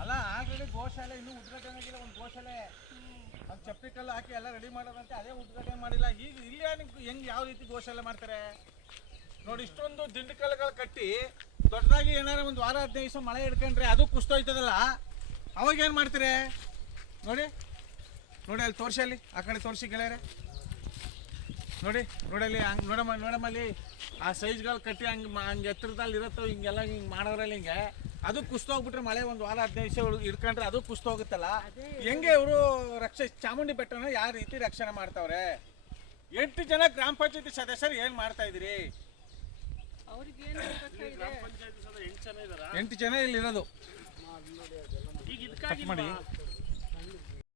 ಅಲ್ಲ ಆಲ್ರೆಡಿ ಗೋಶಾಲೆ, ಇನ್ನೂ ಉದ್ಘಾಟನೆಗಿಲ್ಲ ಒಂದು ಗೋಶಾಲೆ. ಅದು ಚಪ್ಪಿಕಲ್ಲು ಹಾಕಿ ಎಲ್ಲ ರೆಡಿ ಮಾಡೋದಂತೆ, ಅದೇ ಉದ್ಘಾಟನೆ ಮಾಡಿಲ್ಲ. ಈಗ ಇಲ್ಲಿ ಹೆಂಗೆ ಯಾವ ರೀತಿ ಗೋಶಾಲೆ ಮಾಡ್ತಾರೆ? ನೋಡಿ, ಇಷ್ಟೊಂದು ದಿಂಡು ಕಟ್ಟಿ ದೊಡ್ಡದಾಗಿ ಏನಾರ ಒಂದು ವಾರ, ಹದಿನೈದು ದಿವಸ ಮಳೆ ಹಿಡ್ಕೊಂಡ್ರೆ ಅದು ಕುಸ್ತೋಯ್ತದಲ್ಲ? ಅವಾಗ ಏನು ಮಾಡ್ತೀರಿ? ನೋಡಿ ನೋಡಿ ಅಲ್ಲಿ ತೋರಿಸಿ ಅಲ್ಲಿ, ಆ ಕಡೆ ತೋರಿಸಿ ಗೆಳೆಯರೇ. ನೋಡಿ ನೋಡಲ್ಲಿ ಹಂಗೆ ನೋಡಮ್ಮ ನೋಡಮ್ಮ ಅಲ್ಲಿ ಆ ಸೈಜ್ಗಳು ಕಟ್ಟಿ ಹಂಗೆ ಹಂಗೆ ಎತ್ತರದಲ್ಲಿ ಇರುತ್ತೋ ಹಿಂಗೆಲ್ಲ ಹಿಂಗೆ ಮಾಡೋದ್ರಲ್ಲಿ ಹಿಂಗೆ ಅದು ಕುಸ್ತೋಗ್ಬಿಟ್ರೆ ಮಳೆ ಒಂದು ವಾರ ಹದಿನೈದು ದಿವಸ ಇಟ್ಕೊಂಡ್ರೆ ಅದು ಕುಸ್ತೋಗುತ್ತಲ್ಲ ಹೆಂಗೆ ಇವರು ರಕ್ಷ ಚಾಮುಂಡಿ ಬೆಟ್ಟನ ಯಾವ ರೀತಿ ರಕ್ಷಣೆ ಮಾಡ್ತಾವ್ರೆ? ಎಂಟು ಜನ ಗ್ರಾಮ ಪಂಚಾಯತಿ ಸದಸ್ಯರು ಏನು ಮಾಡ್ತಾ ಇದ್ದೀರಿ? ಎಂಟು ಜನ ಇಲ್ಲಿರೋದು. ಈಗ ಇದಕ್ಕಾಗಿ ಮಾಡಿ.